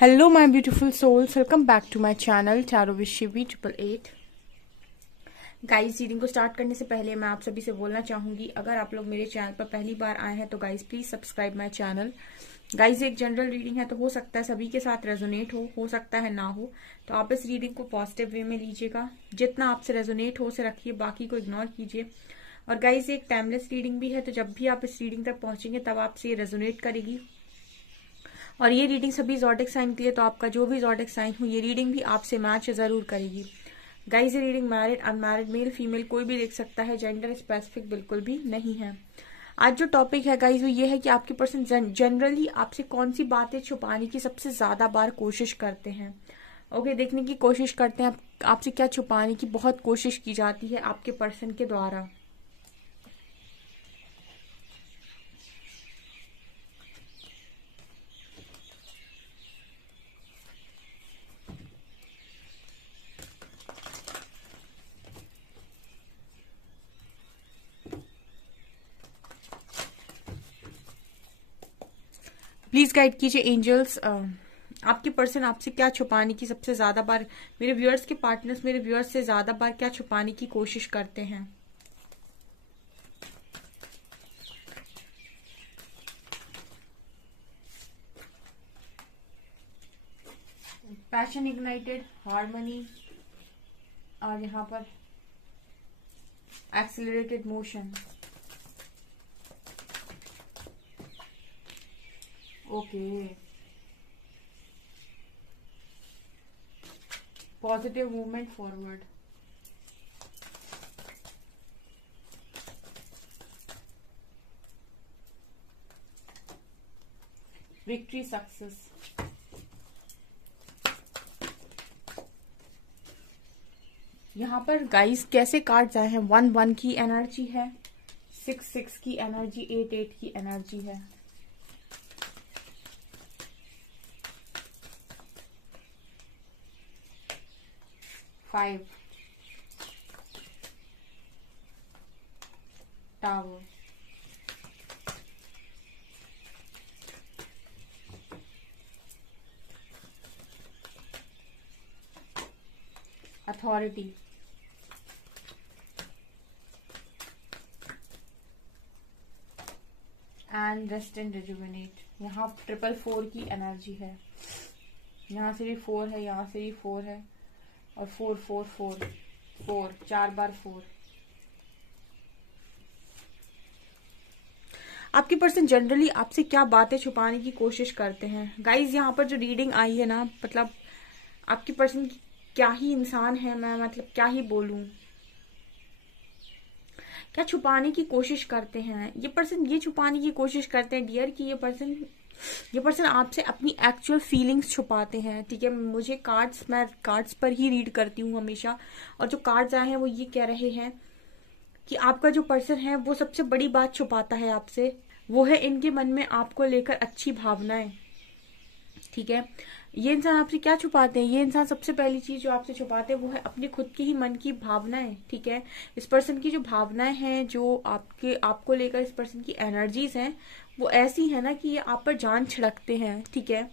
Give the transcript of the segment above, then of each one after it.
Hello my beautiful souls, welcome back to my channel Tarot with Shivi 888। Guys, reading को start करने से पहले मैं आप सभी से बोलना चाहूंगी, अगर आप लोग मेरे चैनल पर पहली बार आए हैं तो guys please subscribe my channel. Guys, एक जनरल रीडिंग है तो हो सकता है सभी के साथ रेजोनेट हो सकता है ना हो, तो आप इस रीडिंग को पॉजिटिव वे में लीजिएगा। जितना आपसे रेजोनेट हो उसे रखिए, बाकी को इग्नोर कीजिए। और गाइस, एक टाइमलेस रीडिंग भी है, तो जब भी आप इस रीडिंग तक पहुंचेंगे तब आपसे ये रेजोनेट करेगी। और ये रीडिंग सभी ज़ोडिक साइन के लिए, तो आपका जो भी ज़ोडिक साइन हो ये रीडिंग भी आपसे मैच जरूर करेगी। गाइस, ये reading married unmarried male female कोई भी देख सकता है, जेंडर स्पेसिफिक बिल्कुल भी नहीं है। आज जो टॉपिक है गाइस वो ये है कि आपके पर्सन जनरली आपसे कौन सी बातें छुपाने की सबसे ज्यादा बार कोशिश करते हैं। ओके, देखने की कोशिश करते हैं आपसे क्या छुपाने की बहुत कोशिश की जाती है आपके पर्सन के द्वारा। प्लीज गाइड कीजिए एंजल्स, आपके पर्सन आपसे क्या छुपाने की सबसे ज्यादा बार, मेरे व्यूअर्स के पार्टनर्स मेरे व्यूअर्स से ज्यादा बार क्या छुपाने की कोशिश करते हैं। पैशन इग्नाइटेड, हार्मनी, और यहाँ पर accelerated motion. Okay, positive movement forward, victory success. यहाँ पर गाइस कैसे कार्ड्स आए हैं, 1-1 की एनर्जी है, 6-6 की एनर्जी, 8-8 की एनर्जी है। Five, tower, authority, and rest and rejuvenate. यहाँ 444 की एनर्जी है, यहाँ से भी 4 है, यहाँ से भी 4 है, और 4 4 बार 4। आपके पर्सन जनरली आपसे क्या बातें छुपाने की कोशिश करते हैं। गाइज, यहाँ पर जो रीडिंग आई है ना, मतलब आपके पर्सन क्या ही इंसान है, मैं मतलब क्या ही बोलूं, क्या छुपाने की कोशिश करते हैं ये पर्सन। ये छुपाने की कोशिश करते हैं डियर कि ये पर्सन आपसे अपनी एक्चुअल फीलिंग्स छुपाते हैं। ठीक है, मैं कार्ड्स पर ही रीड करती हूँ हमेशा, और जो कार्ड्स आए हैं वो ये कह रहे हैं कि आपका जो पर्सन है वो सबसे बड़ी बात छुपाता है आपसे, वो है इनके मन में आपको लेकर अच्छी भावनाएं। ठीक है, ये इंसान आपसे क्या छुपाते हैं, ये इंसान सबसे पहली चीज जो आपसे छुपाते हैं वो है अपने खुद के ही मन की भावनाएं। ठीक है, इस पर्सन की जो भावनाएं हैं, जो आपको लेकर इस पर्सन की एनर्जीज हैं, वो ऐसी है ना कि ये आप पर जान छिड़कते हैं। ठीक है,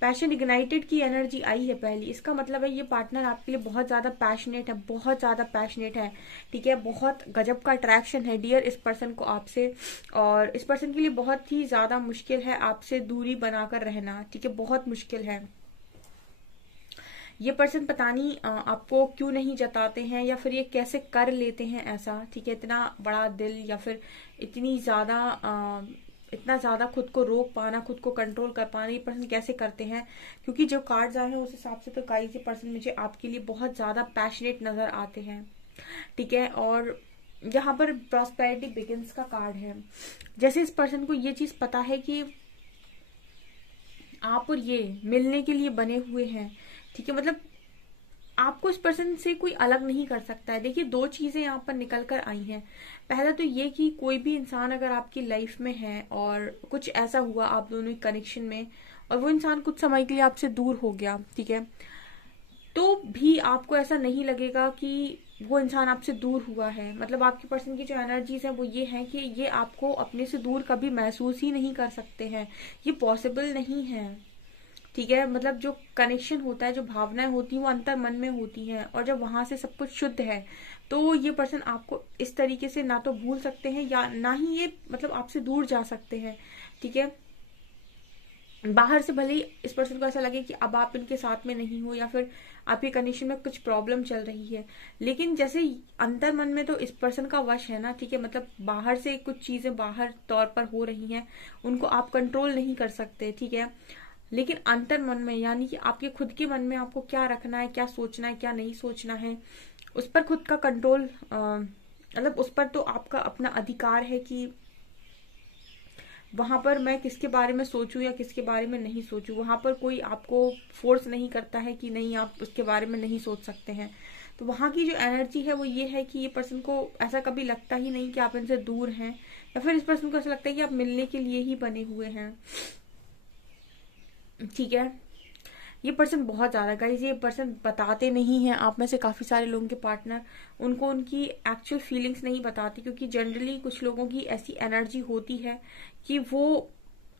पैशन इग्नाइटेड की एनर्जी आई है पहली, इसका मतलब है ये पार्टनर आपके लिए बहुत ज्यादा पैशनेट है, बहुत ज्यादा पैशनेट है। ठीक है, बहुत गजब का अट्रैक्शन है डियर इस पर्सन को आपसे, और इस पर्सन के लिए बहुत ही ज्यादा मुश्किल है आपसे दूरी बनाकर रहना। ठीक है, बहुत मुश्किल है। ये पर्सन पता नहीं आपको क्यों नहीं जताते हैं, या फिर ये कैसे कर लेते हैं ऐसा। ठीक है, इतना बड़ा दिल, या फिर इतना ज्यादा खुद को रोक पाना, खुद को कंट्रोल कर पाना, ये पर्सन कैसे करते हैं। क्योंकि जो कार्ड्स आए हैं उस हिसाब से तो गाइस ये पर्सन मुझे आपके लिए बहुत ज्यादा पैशनेट नजर आते हैं। ठीक है, और यहाँ पर प्रॉस्पेरिटी बिगिंस का कार्ड है, जैसे इस पर्सन को ये चीज पता है कि आप और ये मिलने के लिए बने हुए हैं। ठीक है, मतलब आपको इस पर्सन से कोई अलग नहीं कर सकता है। देखिए, दो चीजें यहाँ पर निकल कर आई हैं। पहला तो ये कि कोई भी इंसान अगर आपकी लाइफ में है और कुछ ऐसा हुआ आप दोनों की कनेक्शन में, और वो इंसान कुछ समय के लिए आपसे दूर हो गया, ठीक है, तो भी आपको ऐसा नहीं लगेगा कि वो इंसान आपसे दूर हुआ है। मतलब आपके पर्सन की जो एनर्जीज है वो ये है कि ये आपको अपने से दूर कभी महसूस ही नहीं कर सकते हैं, ये पॉसिबल नहीं है। ठीक है। मतलब जो कनेक्शन होता है, जो भावनाएं होती हैं वो अंतर मन में होती हैं, और जब वहां से सब कुछ शुद्ध है तो ये पर्सन आपको इस तरीके से ना तो भूल सकते हैं या ना ही ये मतलब आपसे दूर जा सकते हैं। ठीक है। बाहर से भले ही इस पर्सन को ऐसा लगे कि अब आप इनके साथ में नहीं हो या फिर आपके कनेक्शन में कुछ प्रॉब्लम चल रही है, लेकिन जैसे अंतर मन में तो इस पर्सन का वश है ना। ठीक है। मतलब बाहर से कुछ चीजें बाहर तौर पर हो रही हैं, उनको आप कंट्रोल नहीं कर सकते। ठीक है। लेकिन अंतर मन में यानी कि आपके खुद के मन में आपको क्या रखना है, क्या सोचना है, क्या नहीं सोचना है, उस पर खुद का कंट्रोल, मतलब उस पर तो आपका अपना अधिकार है कि वहां पर मैं किसके बारे में सोचूं या किसके बारे में नहीं सोचूं। वहां पर कोई आपको फोर्स नहीं करता है कि नहीं आप उसके बारे में नहीं सोच सकते हैं। तो वहां की जो एनर्जी है वो ये है कि ये पर्सन को ऐसा कभी लगता ही नहीं कि आप इनसे दूर हैं, या फिर इस पर्सन को ऐसा लगता है कि आप मिलने के लिए ही बने हुए हैं। ठीक है। ये पर्सन बहुत ज्यादा गाइस, ये पर्सन बताते नहीं हैं। आप में से काफी सारे लोगों के पार्टनर उनको उनकी एक्चुअल फीलिंग्स नहीं बताते, क्योंकि जनरली कुछ लोगों की ऐसी एनर्जी होती है कि वो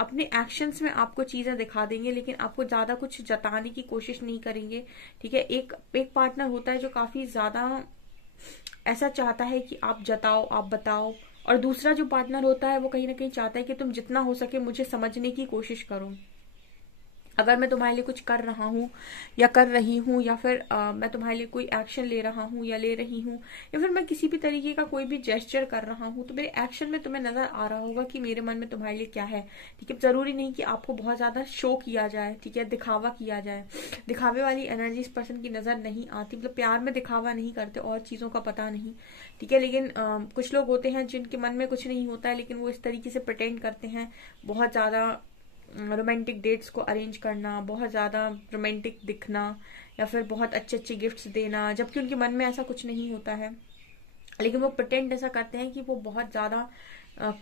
अपने एक्शंस में आपको चीजें दिखा देंगे, लेकिन आपको ज्यादा कुछ जताने की कोशिश नहीं करेंगे। ठीक है। एक पार्टनर होता है जो काफी ज्यादा ऐसा चाहता है कि आप जताओ, आप बताओ, और दूसरा जो पार्टनर होता है वो कहीं ना कहीं चाहता है कि तुम जितना हो सके मुझे समझने की कोशिश करो। अगर मैं तुम्हारे लिए कुछ कर रहा हूँ या कर रही हूँ, या फिर मैं तुम्हारे लिए कोई एक्शन ले रहा हूँ या ले रही हूँ, या फिर मैं किसी भी तरीके का कोई भी जेस्चर कर रहा हूँ, तो मेरे एक्शन में तुम्हें नजर आ रहा होगा कि मेरे मन में तुम्हारे लिए क्या है। ठीक है। जरूरी नहीं कि आपको बहुत ज्यादा शो किया जाए, ठीक है, दिखावा किया जाए। दिखावे वाली एनर्जी इस पर्सन की नजर नहीं आती। मतलब प्यार में दिखावा नहीं करते और चीजों का पता नहीं। ठीक है। लेकिन कुछ लोग होते हैं जिनके मन में कुछ नहीं होता है, लेकिन वो इस तरीके से प्रिटेंड करते हैं। बहुत ज्यादा रोमांटिक डेट्स को अरेंज करना, बहुत ज्यादा रोमांटिक दिखना, या फिर बहुत अच्छे अच्छे गिफ्ट्स देना, जबकि उनके मन में ऐसा कुछ नहीं होता है। लेकिन वो प्रिटेंड ऐसा करते हैं कि वो बहुत ज्यादा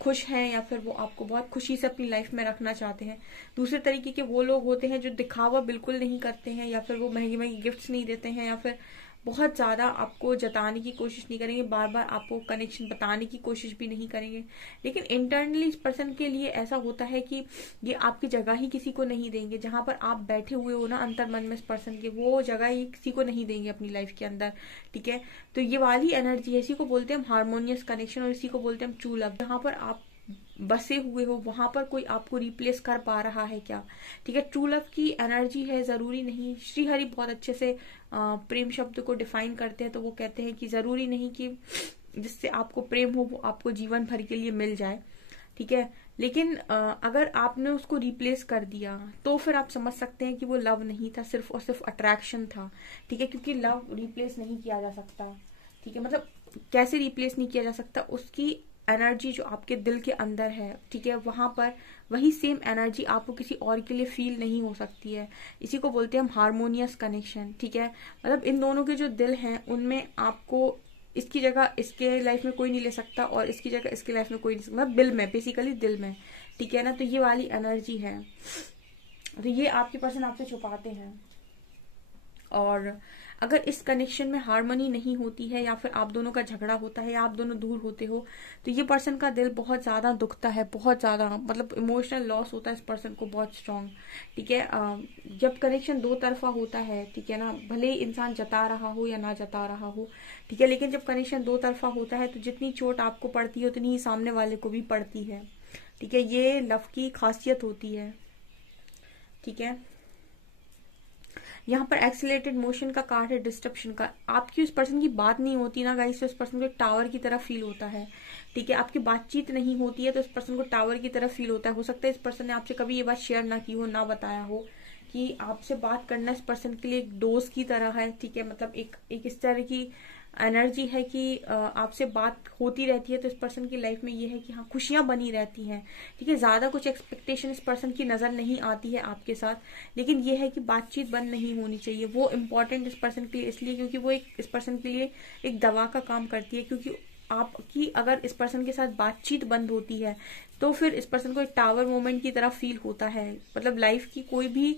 खुश हैं, या फिर वो आपको बहुत खुशी से अपनी लाइफ में रखना चाहते हैं। दूसरे तरीके के वो लोग होते हैं जो दिखावा बिल्कुल नहीं करते हैं, या फिर वो महंगी महंगी गिफ्ट्स नहीं देते हैं, या फिर बहुत ज्यादा आपको जताने की कोशिश नहीं करेंगे, बार बार आपको कनेक्शन बताने की कोशिश भी नहीं करेंगे। लेकिन इंटरनली इस पर्सन के लिए ऐसा होता है कि ये आपकी जगह ही किसी को नहीं देंगे। जहां पर आप बैठे हुए हो ना अंतर मन में इस पर्सन के, वो जगह ही किसी को नहीं देंगे अपनी लाइफ के अंदर। ठीक है। तो ये वाली एनर्जी है, इसी को बोलते हैं हम हार्मोनियस कनेक्शन, और इसी को बोलते हैं हम ट्रू लव। जहां पर आप बसे हुए हो वहां पर कोई आपको रिप्लेस कर पा रहा है क्या। ठीक है। ट्रू लव की एनर्जी है, जरूरी नहीं। श्री हरि बहुत अच्छे से प्रेम शब्द को डिफाइन करते हैं, तो वो कहते हैं कि जरूरी नहीं कि जिससे आपको प्रेम हो वो आपको जीवन भर के लिए मिल जाए। ठीक है। लेकिन अगर आपने उसको रिप्लेस कर दिया तो फिर आप समझ सकते हैं कि वो लव नहीं था, सिर्फ और सिर्फ अट्रैक्शन था। ठीक है। क्योंकि लव रिप्लेस नहीं किया जा सकता। ठीक है। मतलब कैसे रिप्लेस नहीं किया जा सकता, उसकी एनर्जी जो आपके दिल के अंदर है, ठीक है, वहां पर वही सेम एनर्जी आपको किसी और के लिए फील नहीं हो सकती है। इसी को बोलते हैं हम हार्मोनियस कनेक्शन। ठीक है। मतलब इन दोनों के जो दिल हैं उनमें आपको इसकी जगह इसके लाइफ में कोई नहीं ले सकता, और इसकी जगह इसके लाइफ में कोई नहीं सकता। मतलब दिल में, बेसिकली दिल में। ठीक है ना। तो ये वाली एनर्जी है। तो ये आपके पर्सन आपसे छुपाते हैं। और अगर इस कनेक्शन में हार्मनी नहीं होती है, या फिर आप दोनों का झगड़ा होता है, या आप दोनों दूर होते हो, तो ये पर्सन का दिल बहुत ज्यादा दुखता है, बहुत ज्यादा। मतलब इमोशनल लॉस होता है इस पर्सन को बहुत स्ट्रांग। ठीक है। जब कनेक्शन दो तरफा होता है, ठीक है ना, भले ही इंसान जता रहा हो या ना जता रहा हो, ठीक है, लेकिन जब कनेक्शन दो तरफा होता है तो जितनी चोट आपको पड़ती है उतनी ही सामने वाले को भी पड़ती है। ठीक है। ये लव की खासियत होती है। ठीक है। यहाँ पर एक्सीलरेटेड मोशन का कार्ड है डिस्ट्रप्शन का। आपकी उस पर्सन की बात नहीं होती ना गाइस, तो उस पर्सन को एक टावर की तरह फील होता है। ठीक है। आपकी बातचीत नहीं होती है तो इस पर्सन को टावर की तरह फील होता है। हो सकता है इस पर्सन ने आपसे कभी ये बात शेयर ना की हो, ना बताया हो कि आपसे बात करना इस पर्सन के लिए एक डोज की तरह है। ठीक है। मतलब एक इस तरह की एनर्जी है कि आपसे बात होती रहती है, तो इस पर्सन की लाइफ में ये है कि हाँ खुशियां बनी रहती हैं। ठीक है। ज्यादा कुछ एक्सपेक्टेशन इस पर्सन की नजर नहीं आती है आपके साथ, लेकिन ये है कि बातचीत बंद नहीं होनी चाहिए। वो इम्पोर्टेंट इस पर्सन के लिए इसलिए क्योंकि वो इस पर्सन के लिए एक दवा का काम करती है। क्योंकि आपकी अगर इस पर्सन के साथ बातचीत बंद होती है तो फिर इस पर्सन को एक टावर मोमेंट की तरह फील होता है। मतलब लाइफ की कोई भी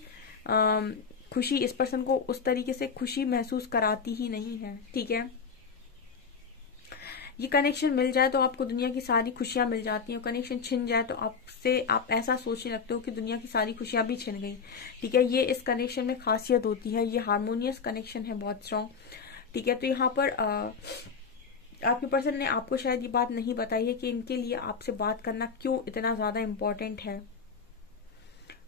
खुशी इस पर्सन को उस तरीके से खुशी महसूस कराती ही नहीं है। ठीक है। ये कनेक्शन मिल जाए तो आपको दुनिया की सारी खुशियां मिल जाती हैं, कनेक्शन छिन जाए तो आप ऐसा सोचने लगते हो कि दुनिया की सारी खुशियां भी छिन गई। ठीक है, ये इस कनेक्शन में खासियत होती है, ये हार्मोनियस कनेक्शन है बहुत स्ट्रांग। ठीक है, तो यहाँ पर आपके पर्सन ने आपको शायद ये बात नहीं बताई है कि इनके लिए आपसे बात करना क्यों इतना ज्यादा इम्पोर्टेंट है।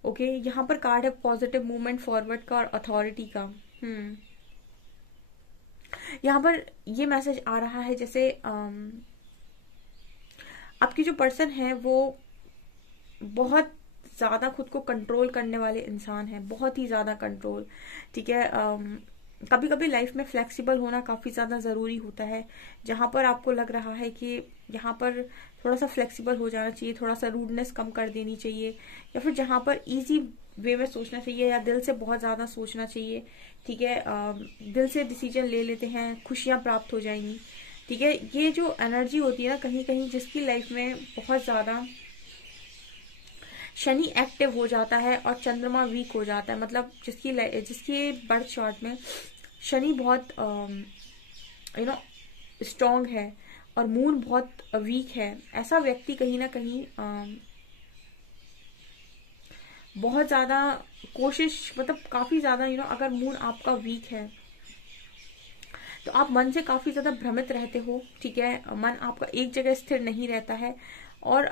ओके, यहाँ पर कार्ड है पॉजिटिव मूवमेंट फॉरवर्ड का और अथॉरिटी का। यहाँ पर ये मैसेज आ रहा है जैसे आपकी जो पर्सन है वो बहुत ज्यादा खुद को कंट्रोल करने वाले इंसान है, बहुत ही ज्यादा कंट्रोल। ठीक है, कभी कभी लाइफ में फ्लेक्सिबल होना काफी ज्यादा जरूरी होता है, जहां पर आपको लग रहा है कि यहाँ पर थोड़ा सा फ्लेक्सिबल हो जाना चाहिए, थोड़ा सा रूडनेस कम कर देनी चाहिए, या फिर जहां पर इजी वे में सोचना चाहिए या दिल से बहुत ज्यादा सोचना चाहिए। ठीक है, दिल से डिसीजन ले लेते हैं, खुशियां प्राप्त हो जाएंगी। ठीक है, ये जो एनर्जी होती है ना, कहीं कहीं जिसकी लाइफ में बहुत ज्यादा शनि एक्टिव हो जाता है और चंद्रमा वीक हो जाता है, मतलब जिसकी बर्थ चार्ट में शनि बहुत स्ट्रांग है और मून बहुत वीक है, ऐसा व्यक्ति कहीं ना कहीं बहुत ज्यादा कोशिश, मतलब काफी ज्यादा अगर मून आपका वीक है तो आप मन से काफी ज्यादा भ्रमित रहते हो। ठीक है, मन आपका एक जगह स्थिर नहीं रहता है, और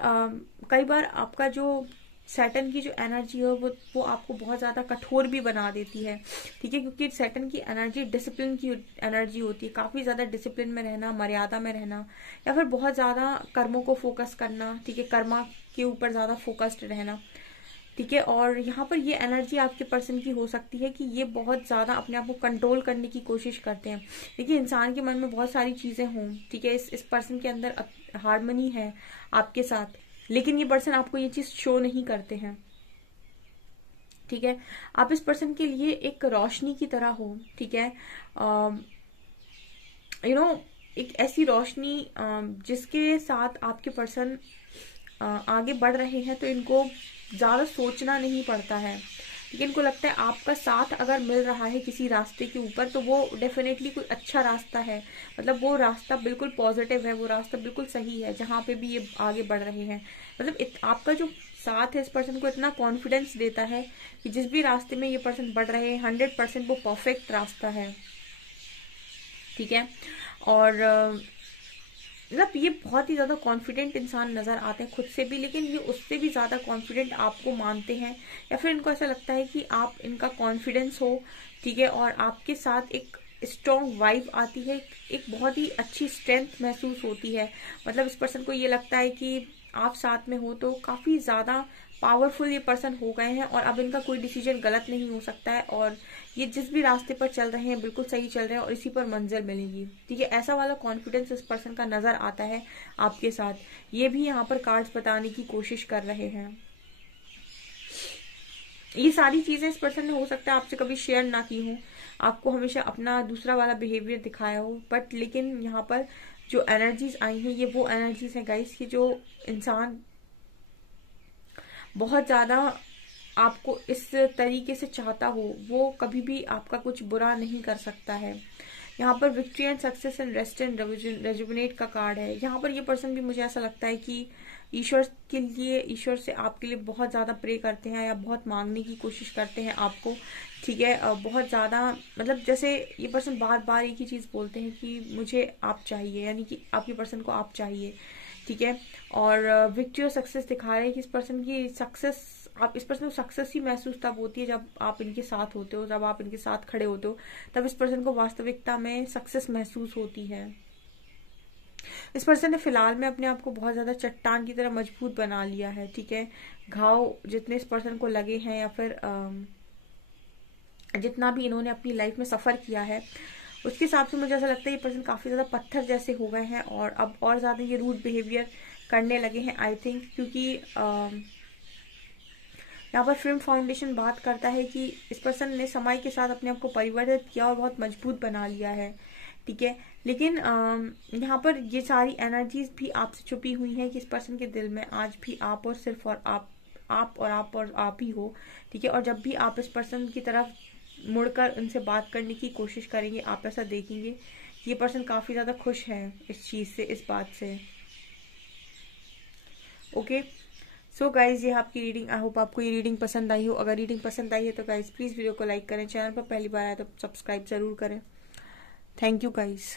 कई बार आपका जो सैटर्न की जो एनर्जी है वो आपको बहुत ज्यादा कठोर भी बना देती है। ठीक है, क्योंकि सैटर्न की एनर्जी डिसिप्लिन की एनर्जी होती है, काफी ज्यादा डिसिप्लिन में रहना, मर्यादा में रहना, या फिर बहुत ज्यादा कर्मों को फोकस करना। ठीक है, कर्मा के ऊपर ज्यादा फोकस्ड रहना। ठीक है, और यहाँ पर ये एनर्जी आपके पर्सन की हो सकती है कि ये बहुत ज्यादा अपने आप को कंट्रोल करने की कोशिश करते हैं। देखिए, इंसान के मन में बहुत सारी चीजें हों, ठीक है, इस पर्सन के अंदर हार्मनी है आपके साथ, लेकिन ये पर्सन आपको ये चीज शो नहीं करते हैं। ठीक है, आप इस पर्सन के लिए एक रोशनी की तरह हो। ठीक है, एक ऐसी रोशनी जिसके साथ आपके पर्सन आगे बढ़ रहे हैं तो इनको ज्यादा सोचना नहीं पड़ता है। ठीक है, इनको लगता है आपका साथ अगर मिल रहा है किसी रास्ते के ऊपर तो वो डेफिनेटली कोई अच्छा रास्ता है, मतलब वो रास्ता बिल्कुल पॉजिटिव है, वो रास्ता बिल्कुल सही है जहां पे भी ये आगे बढ़ रहे हैं। मतलब आपका जो साथ है इस पर्सन को इतना कॉन्फिडेंस देता है कि जिस भी रास्ते में ये पर्सन बढ़ रहे हैं 100% वो परफेक्ट रास्ता है। ठीक है, और मतलब ये बहुत ही ज्यादा कॉन्फिडेंट इंसान नजर आते हैं खुद से भी, लेकिन ये उससे भी ज्यादा कॉन्फिडेंट आपको मानते हैं, या फिर इनको ऐसा लगता है कि आप इनका कॉन्फिडेंस हो। ठीक है, और आपके साथ एक स्ट्रॉन्ग वाइब आती है, एक बहुत ही अच्छी स्ट्रेंथ महसूस होती है। मतलब इस पर्सन को ये लगता है कि आप साथ में हो तो काफी ज्यादा पावरफुल ये पर्सन हो गए हैं, और अब इनका कोई डिसीजन गलत नहीं हो सकता है, और ये जिस भी रास्ते पर चल रहे हैं बिल्कुल सही चल रहे हैं और इसी पर मंजिल मिलेगी। ठीक है, ऐसा वाला कॉन्फिडेंस इस पर्सन का नजर आता है आपके साथ। ये भी यहाँ पर कार्ड्स बताने की कोशिश कर रहे हैं। ये सारी चीजें इस पर्सन ने हो सकता है आपसे कभी शेयर ना की हो, आपको हमेशा अपना दूसरा वाला बिहेवियर दिखाया हो, बट लेकिन यहाँ पर जो एनर्जीज आई हैं ये वो एनर्जीज हैं गाइस कि जो इंसान बहुत ज्यादा आपको इस तरीके से चाहता हो वो कभी भी आपका कुछ बुरा नहीं कर सकता है। यहाँ पर victory and success and rest and rejuvenate का कार्ड है। यहाँ पर ये पर्सन भी मुझे ऐसा लगता है कि ईश्वर से आपके लिए बहुत ज्यादा प्रे करते हैं या बहुत मांगने की कोशिश करते हैं आपको। ठीक है, बहुत ज्यादा, मतलब जैसे ये पर्सन बार बार एक ही चीज बोलते हैं कि मुझे आप चाहिए, यानी कि आपके पर्सन को आप चाहिए। ठीक है, और विक्ट्री और सक्सेस दिखा रहे हैं कि इस पर्सन की सक्सेस, आप इस पर्सन को सक्सेस ही महसूस तब होती है जब आप इनके साथ होते हो, जब आप इनके साथ खड़े होते हो, तब इस पर्सन को वास्तविकता में सक्सेस महसूस होती है। इस पर्सन ने फिलहाल में अपने आप को बहुत ज्यादा चट्टान की तरह मजबूत बना लिया है। ठीक है, घाव जितने इस पर्सन को लगे हैं या फिर जितना भी इन्होंने अपनी लाइफ में सफर किया है उसके हिसाब से मुझे ऐसा लगता है ये पर्सन काफी ज्यादा पत्थर जैसे हो गए हैं, और अब और ज्यादा ये रूड बिहेवियर करने लगे हैं आई थिंक, क्योंकि यहाँ पर फिल्म फाउंडेशन बात करता है कि इस पर्सन ने समय के साथ अपने आप को परिवर्तित किया और बहुत मजबूत बना लिया है। ठीक है, लेकिन यहाँ पर ये सारी एनर्जीज भी आपसे छुपी हुई हैं कि इस पर्सन के दिल में आज भी आप और सिर्फ और आप ही हो। ठीक है, और जब भी आप इस पर्सन की तरफ मुड़कर उनसे बात करने की कोशिश करेंगे आप ऐसा देखेंगे ये पर्सन काफी ज्यादा खुश है इस चीज से, इस बात से। ओके सो गाइज, ये आपकी रीडिंग। आई होप आपको ये रीडिंग पसंद आई हो। अगर रीडिंग पसंद आई है तो गाइज प्लीज वीडियो को लाइक करें, चैनल पर पहली बार आए तो सब्सक्राइब जरूर करें। Thank you guys.